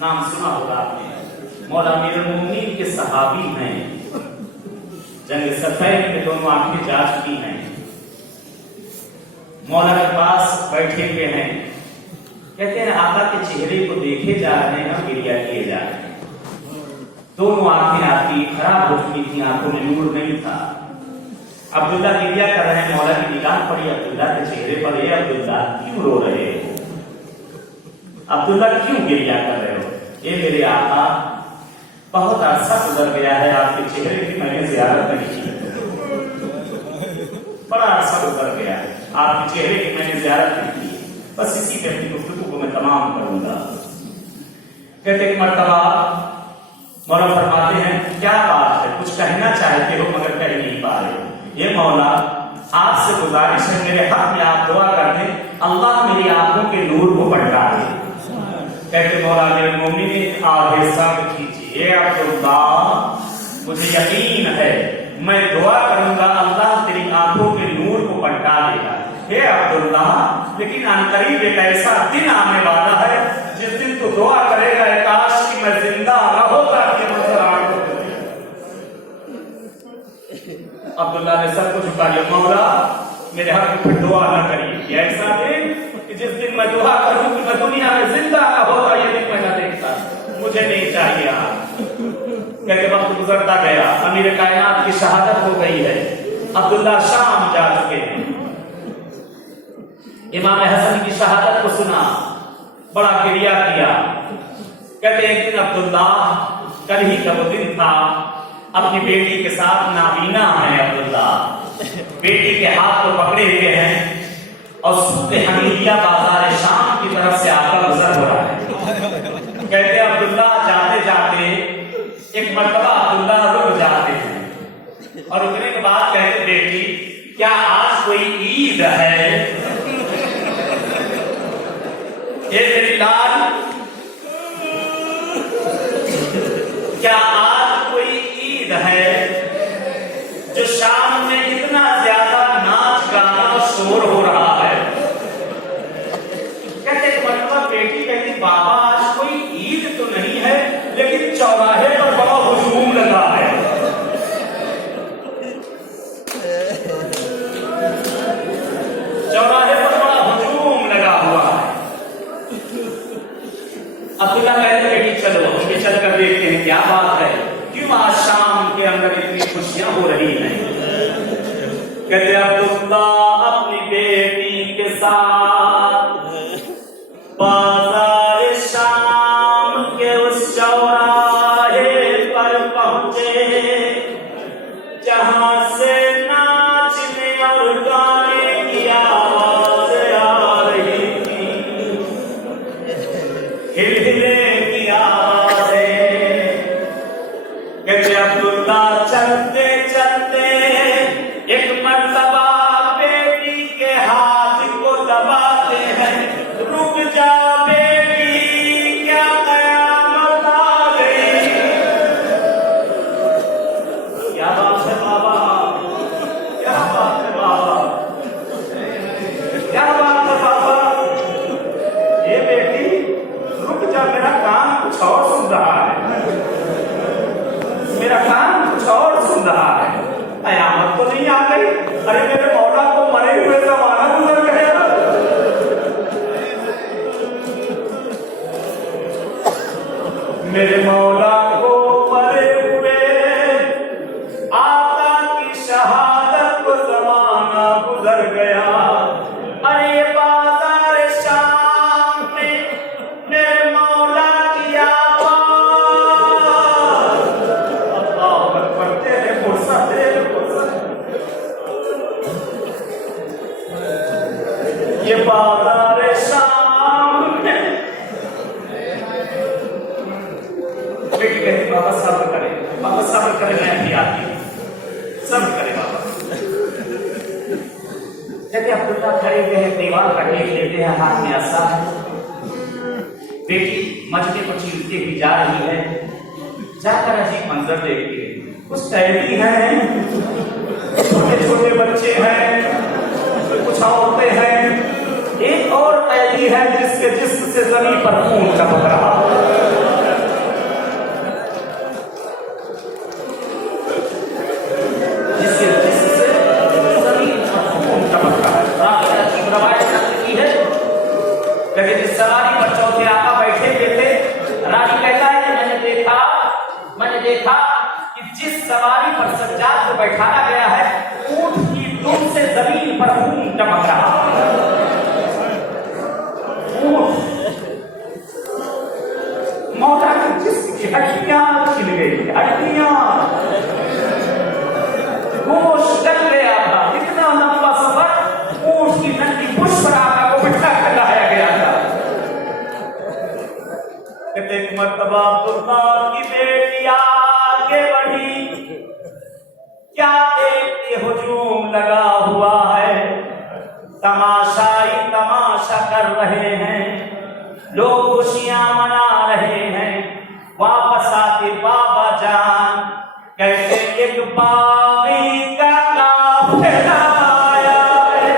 नाम सुना होगा आपने। मौला अमीरुल मोमिनीन के सहाबी हैं, जंग सफैद में दोनों आंखें जा चुकी हैं, मौला के पास बैठे हुए हैं। कहते हैं आका के चेहरे को देखे जा रहे हैं, गिरिया किए जा रहे हैं। दोनों आंखें आपकी खराब हो चुकी थी, आंखों में नूर नहीं था। अब्दुल्ला गिरिया कर रहे हैं, मौला की निगाह पड़ी अब्दुल्ला के चेहरे पर। ये अब्दुल्ला क्यों रो रहे हो? अब्दुल्ला क्यों गिरिया कर रहे हो? ये मेरे आका, बहुत अरसा गुजर गया है, आपके चेहरे की मैंने ज़ियारत नहीं की। बड़ा अरसा गुजर गया है, आपके चेहरे की मैंने ज़ियारत नहीं की। बस इसी पे अपनी गुफ्तगू को मैं तमाम करूंगा। कहते एक मर्तबा मौला फरमाते हैं, क्या बात है, कुछ कहना चाहते हो मगर कह नहीं पा रहे हो। ये मौला, आपसे गुजारिश है, मेरे हक में आप दुआ कर दें, अल्लाह मेरी आंखों के नूर को बढ़ा दे। कहते मौला अमीरुल मोमिनीन आगे सब्र कीजिए अब्दुल्ला, मुझे यकीन है मैं दुआ करूंगा अल्लाह तेरी आंखों के नूर को बढ़ा देगा। हे अब्दुल्ला, लेकिन अनकरीब एक ऐसा दिन आने वाला है जिस दिन तू दुआ करेगा, काश कि मैं जिंदा न होता कि मंजर आंखों को। अब्दुल्ला ने सब कुछ झुका लिया, मौला मेरे हक में फिर दुआ न करिए। ऐसा दिन कि जिस दिन मैं दुआ करूं कि मैं दुनिया में जिंदा न होता, ये दिन मैं न देखता, मुझे नहीं चाहिए। कहते वक्त गुजरता गया, अमीर कायनात की शहादत हो गई है, अब्दुल्ला शाम जा चुके हैं। इमाम हसन की शहादत को सुना, बड़ा गिरिया किया। कहते एक दिन अब्दुल्ला, कल ही का वो दिन था, अपनी बेटी के साथ नाबीना है अब्दुल्ला, बेटी के हाथ को पकड़े हुए हैं और सूक़ हमीदिया बाजार शाम की तरफ से आपका गुजर हो रहा है। कहते अब्दुल्ला जाते जाते एक मर्तबा अब्दुल्ला रुक जाते हैं और रुकने के बाद कहते बेटी क्या आज कोई ईद है? ये मेरी लाल, क्या आज कोई ईद है जो शाम में इतना ज्यादा नाच गाना और शोर हो रहा है? कहते मतलब बेटी कहती बाबा आज कोई ईद तो नहीं है, लेकिन चौराहे पर बड़ा हुजूम लगा है। चौराहे पर बड़ा हुजूम लगा हुआ है। अब्दुल्ला कहते बेटी चलो हम भी चल कर देखते हैं क्या बात है, क्यों आज शाम के अंदर इतनी खुशियां हो रही हैं। कहते अब्दुल्ला अपनी बेटी के साथ बाजार शाम के उस चौराहे पर पहुंचे जहां से नाचने और गाने की आवाज आ रही थी, हिलहिले की आवाजें। कहते अब्दुल्ला चलते चलते एक मर्तबा बेटी के हाथ को दबाते हैं, रुक जा बेटी क्या कयामत आ गई। क्या बात है बाबा, क्या बात है बाबा, क्या बात है बाबा। ये बेटी रुक जा, मेरा कान कुछ और सुन रहा है, मेरा कान कुछ और सुन रहा है। कयामत तो नहीं आ गई? अरे मेरे मौला को मरे हुए जमाना गुजर गया। मेरे मौला को मरे हुए आका की शहादत को जमाना गुजर गया। अरे बाजार शाम में मेरे मौला की आवाज, अल्लाह पढ़ते हैं फुर्सत है, ये बाजार शाम में बेटी कहती बाबा सब्र करें, बाबा सब्र करें, मैं भी आती हूँ, सब्र करें बाबा। कहते अब्दुल्ला खड़े हुए हैं, दीवार का टेक लेते हैं, हाथ में असा है। बेटी मजदे को चीरती हुई जा रही है, जाकर अजीब मंजर देखती है। कुछ कैदी हैं, छोटे छोटे बच्चे हैं, कुछ औरतें हैं, एक और कैदी है जिसके जिस्म से जमीन पर खून टपक रहा है। पर सज्जाद को बैठाया गया है, ऊंट की दुम से जमीन पर खून टपक रहा है। ऊंट मौला की जिस्म की हड्डियां छिल गई, हड्डियां, गोश्त गल गया था। इतना लंबा सफर ऊंट की नन्ही पुष्परागा को बिठा कर लाया गया था। एक मर्तबा अब्दुल्ला की बेटी आगे बढ़ी, क्या देखते हुजूम लगा हुआ है, तमाशा ही तमाशा कर रहे हैं, लोग खुशियां मना रहे हैं। वापस आते बाबा जान कहते एक बागी का काफिला आया है।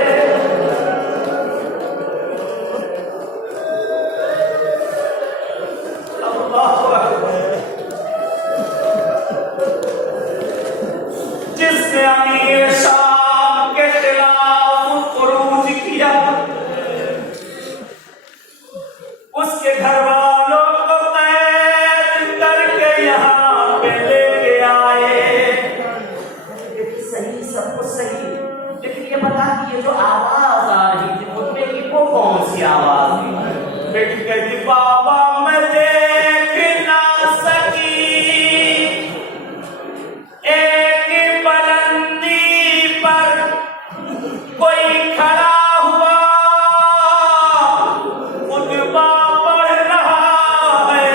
अल्लाहु अकबर। जिसने अमीर शाम के खिलाफ खुरूज किया, उसके घर वालों को कैद करके यहाँ पे लेके आए। सही, सब कुछ सही, लेकिन ये बता कि ये जो आवाज आ रही थी खुतबे की, वो कौन सी आवाज थी? बेटी कहती बाबा मैं देख ना सकी, एक बुलंदी पर कोई खड़ा हुआ खुतबा पढ़ रहा है।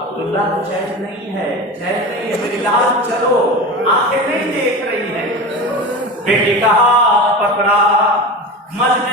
अब्दुल्ला को चैन नहीं है, चैन नहीं है, मेरी लाल चलो, आंखें नहीं देख रही है। बेटी का हाथ पकड़ा, मस्जिद